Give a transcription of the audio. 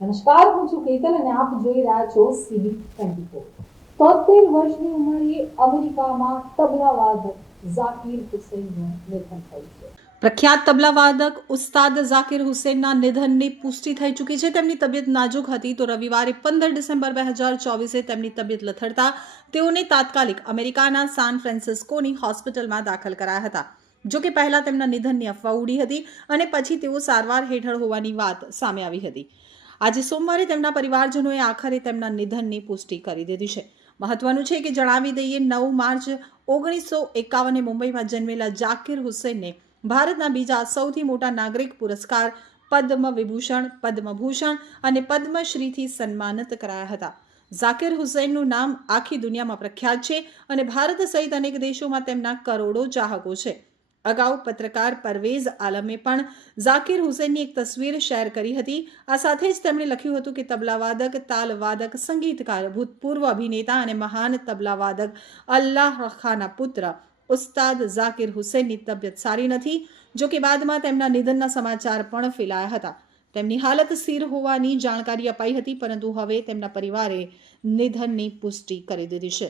નમસ્કાર, હું છું કેતન અને આપ જોઈ રહ્યા છો સીબી ટ્વેન્ટી ફોર. તોતેર વર્ષની ઉંમરે અમેરિકામાં તબલાવાદક ઝાકીર હુસેનનું નિધન થયું છે. પ્રખ્યાત તબલાવાદક ઉસ્તાદ ઝાકીર હુસેનના નિધનની પુષ્ટિ થઈ ચૂકી છે. તેમની તબિયત નાજુક હતી તો રવિવારે પંદર ડિસેમ્બર બે હજાર ચોવીસે તેમની તબિયત લથડતા તેઓને તાત્કાલિક અમેરિકાના સાન ફ્રાન્સિસ્કોની હોસ્પિટલમાં દાખલ કરાયા હતા. જો કે પહેલા તેમના નિધનની અફવા ઉડી હતી અને પછી તેઓ સારવાર હેઠળ હોવાની વાત સામે આવી હતી. આજે સોમવારે તેમના પરિવારજનોએ આખરે તેમના નિધનની પુષ્ટિ કરી દીધી છે. મહત્વનું છે કે જણાવી દઈએ, નવ માર્ચ ઓગણીસો એકાવને મુંબઈમાં જન્મેલા જાકીર હુસેનને ભારતના બીજા સૌથી મોટા નાગરિક પુરસ્કાર પદ્મ વિભૂષણ પદ્મભૂષણ અને પદ્મશ્રીથી સન્માનિત કરાયા હતા. ઝાકિર હુસૈનનું નામ આખી દુનિયામાં પ્રખ્યાત છે અને ભારત સહિત અનેક દેશોમાં તેમના કરોડો ચાહકો છે. અગાઉ પત્રકાર પરવેઝ આલમે પણ ઝાકિર હુસૈનની એક તસવીર શેર કરી હતી. આ સાથે જ તેમણે લખ્યું હતું કે તબલાવાદક તાલવાદક સંગીતકાર, ભૂતપૂર્વ અભિનેતા અને મહાન તબલાવાદક અલ્લાહ ખાના પુત્ર ઉસ્તાદ ઝાકિર હુસૈનની તબિયત સારી નથી, જો કે બાદમાં તેમના નિધનના સમાચાર પણ ફેલાયા હતા. તેમની હાલત સ્થિર હોવાની જાણકારી અપાઈ હતી, પરંતુ હવે તેમના પરિવારે નિધનની પુષ્ટિ કરી દીધી છે.